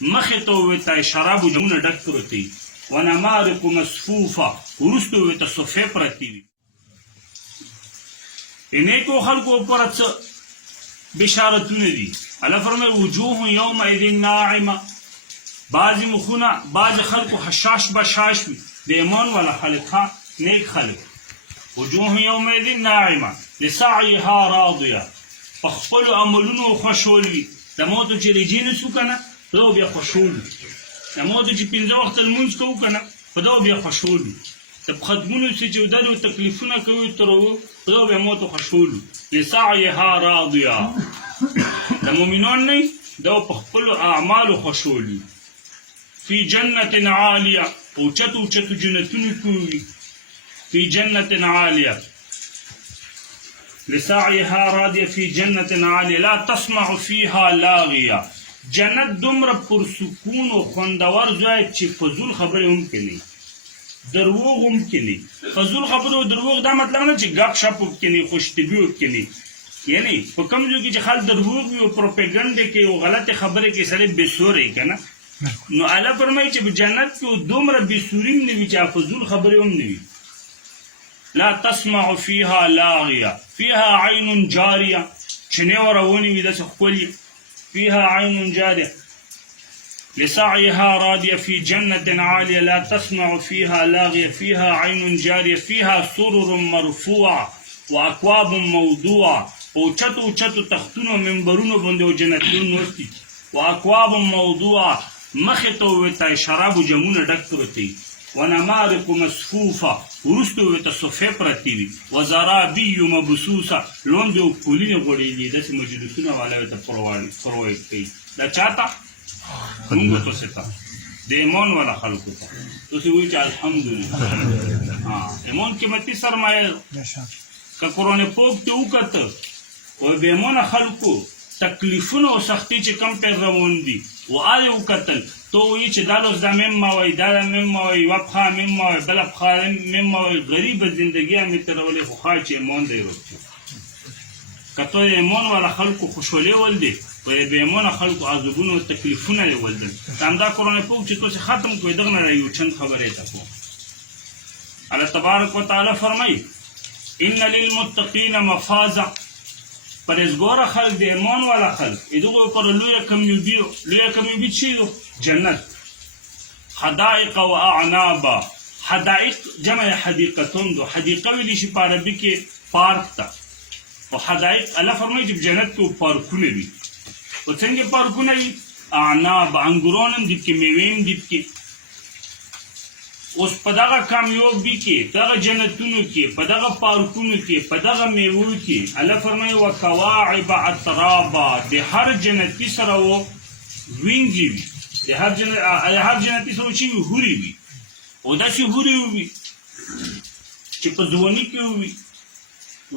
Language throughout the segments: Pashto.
مخې ته ورته شرابو جامونه ډک پروت وي ونمارق مصفوفه وروسته ورته صفې پرتې وي نیکو خلکو لپاره څه بشارتونه دي الله فرمایي وجوه یومئذ ناعمه بعضې مخونه بعضې خلکو حشاش بشاش وي د ایمان والا خلک نیک خلک وجوه یومئذ ناعمه لسعیها راضیه په خپلو عملونو خوشحول وي د موتو چې رجې نسو که نه په دغو بیا خوشحول وي د موتو چې 5 وخته لمونځ کوو که نه په دغو بیا خوشحول وي د ختمونو چې دلو تکلیفونه کوي ترو په دغو بیا موتو خوشحول وي لسعیها راضیه د مؤمنان نه دغو په خپلو اعمالو خوشحول وي فی جنت عالیه اوچتو اوچتو جنتونو کې وي فی جنت عالیه لسعیها راضیه فی جنت عالیه لا تسمع فیها لاغیه جنت دومره پرسکون او خوندور ځای چې فضول خبرې هم کوي دروغ هم کوي فضول خبرې او دروغ دا مطلب نه چې ګپ شپ کوي خوشطبعي کوي یعنی په کوم ځای کې چې خلک دروغ وي او پروپاګاندا کوي او غلطه خبرې کوي سړی بېسوری که نه نو الله فرمایي چې په جنت کې دومره بېسوري هم نه وي چې فضول خبرې هم نه وي لا تسمع فيها لاغیه فيها عین جاریه چینې ورونې وي داسې ښکلي فيها عين جارية لسعيها راضية في جنة عالية لا تسمع فيها لاغية فيها عين جارية فيها سرر مرفوعة وأكواب موضوعة وچتو چتو تختونو منبرونو باندې او جنتیون نوستي وأكواب موضوعة مخې ته ورته شرابو جامونه ډک پروت وي ونمارق مصفوفه وروسته ورته صفې پرتې وي وزرابي مبثوثه لوندې او کولینې غوړېږي داسې مجلسونه والا ورته پروایډ کوي دا چاته موږ تاسو ته د ایمان والا خلکو ته تاسو وایئ چې الحمدلله ایمان قیمتي سرمایه که قرآن پاک ته وکته وایي بې ایمانه خلکو تکلیفونه او سختي چې کم پرې روان دي و آیا وکتل تو وایي چې دا لفظ دا میم ما وایي دا میم ما وایي یوه پښه میم ما وایي بله پښه میم ما وایي غریبه زندګي همې تېرولې خو ښایي چې ایمان دی روغتیا که ته د ایمان والا خلکو خوشحالي ولدې په بې ایمانه خلکو عذابونه او تکلیفونه یې ولدل همدا قرآن پاک چې تاسې ختم کړئ دغه نه یو چند خبرې ته کوم الله تبارک وتعالی فرمایي ان للمتقین مفازه پرهیزګاره خلک د ایمان والا خلک دغو لپاره لویه کامیابي چې جنت حدائق و اعنابا حدائق جمع حدیقتون دو حدیقه ویلی شي په عربي کې پارک ته او حدائق الله فرمایي چې جنت کې پارکونه وي او څنګه پارکونه وي اعناب انګوران هم دي کې میوې هم دي کې اوس په دغه کامیابي کې دغه جنتونو کې په دغه پارکونو کې په دغه میوو کې الله فرمایي وکواعب اترابا د هر جنتي سره وینځي وي د هر جنتي سره چې هوري وي او داسې هوري وي چې په ځواني کې وي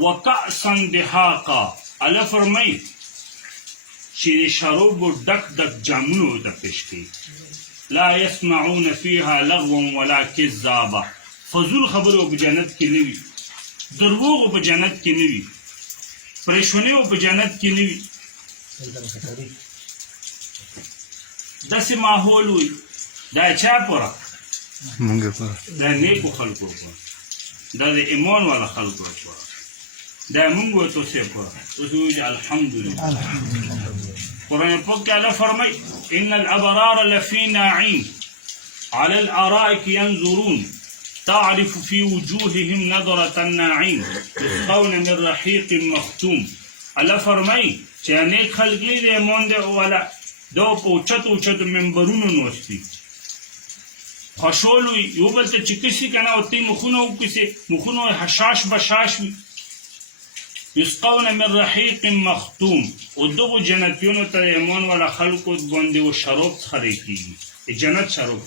وکأسا دهاقا الله فرمایي چې د شرابو ډک ډک جامونه ورته پیش کوي لا يسمعون فيها لغوا ولا كذابا فضول خبرو په جنت کې نه وي دروغ په جنت کې نه وي پریشونی په جنت کې نه وي داسې ماحول وي دا چا پوره مونږ پوره دا نیکو خلکو پوره دا د ایمان والا خلکو پوره دا مونږ تاسې پوره تاسې وایئ الحمدلله قرآن پاک کې الله فرمایي ان الابرار لفي نعيم على الارائك ينظرون تعرف في وجوههم نظرة النعيم يسقون من رحيق مختوم الله فرمایي چې نیک خلک دې ایمان دې والا دو په اوچتو منبرونو نوستي خوشحال وي یو بل ته چې کسي که نه ورته مخونه وکسي مخونه حشاش بشاش وي یسقون من رحیق مختوم او دغو جنتیونو ته ایمان والا خلکو باندې و شراب څښلی کېږي جنت شراب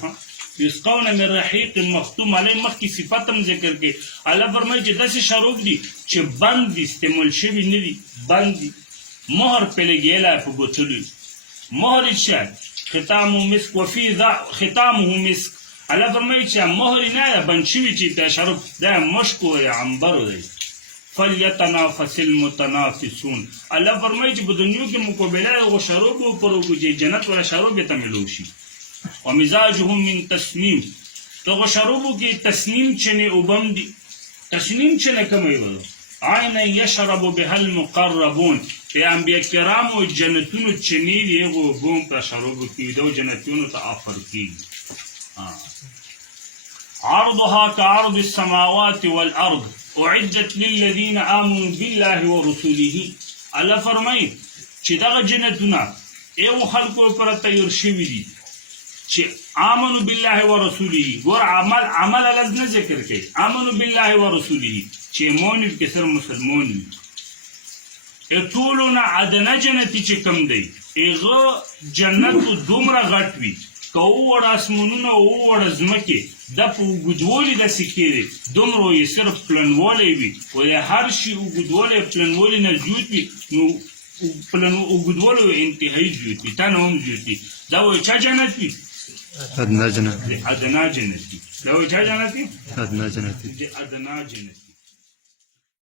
یسقون من رحیق مختوم علی مخکې صفت هم ذکر کوي الله فرمایي چې داسې شراب دي چې بند دي استعمال شوي نه دي بند دي مهر پرې لګېلی په بوتلو مهر یې څه ختامه مسک وفي ختامه مسک الله فرمایي چې مهر یې نه ده بند شوي چې دا شراب دا مشک و یا عنبر دی فلیتنافس المتنافسون الله فرمایي چې په دنیا کې مقابله او شراب پر وګړي جنت ولا شراب ته ملوشي ومزاجه من تسنیم تو شرابو کې تسنیم چنه وبم دي تسنیم چنه کومي وو عین یشرب بها المقربون په انبیاء کرامو جنتونو چنی دی غو بوم پر شرابو کې دو جنتونو ته افر کی عرضها كعرض السماوات والارض اعدت للذين امنوا بالله ورسوله الله فرمای چې دا جنتونه ایو خلکو پر تیار شوی دي چې آمنوا بالله ورسوله ګور عمل لازم ذکر کوي آمنوا بالله ورسوله چې مؤمن کې سر مسلمان ټولونه ادنه جنتی چې کم دی ایغه جنت دومره غټ وي کو وړ اسمنونه او وړ زمکه د پوګدولې د سکیری دومره یې صرف پلنولې وي او هر شي وګدولې پلنولې نه جوړ وي نو پلن وګدولې انتهایی جوړ وي تنه هم جوړ وي دا و چا جنت وي ادنى جنتي ادنى جنتي دا و چا جنت وي ادنى جنتي ادنى جنتي